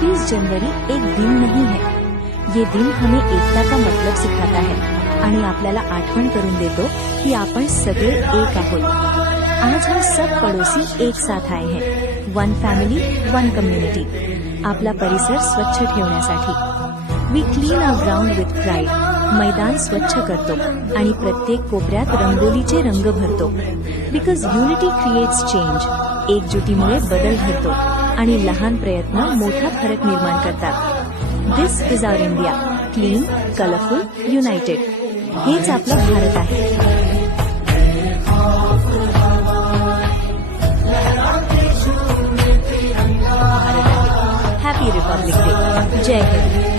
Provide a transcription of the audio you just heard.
26 January एक दिन नहीं है, ये दिन हमें एकता का मतलब सिखाता है आणि आपल्याला आठवण करून देतो की आपण सगळे एक आहोत। आज हम सब पड़ोसी एक साथ आए हैं, वन फैमिली वन कम्युनिटी। आपला परिसर स्वच्छ ठेवण्यासाठी we clean our ground with pride. मैदान स्वच्छ करतो आणि प्रत्येक कोपऱ्यात रंगोलीचे रंग भरतो। Because unity creates change. एकजुटीमुळे बदल घडतो आणि लहान प्रयत्न मोठा फरक निर्माण करतात। This is our India, clean, colourful, united. हेच आपलं भारत आहे। Happy Republic Day. जय हिंद।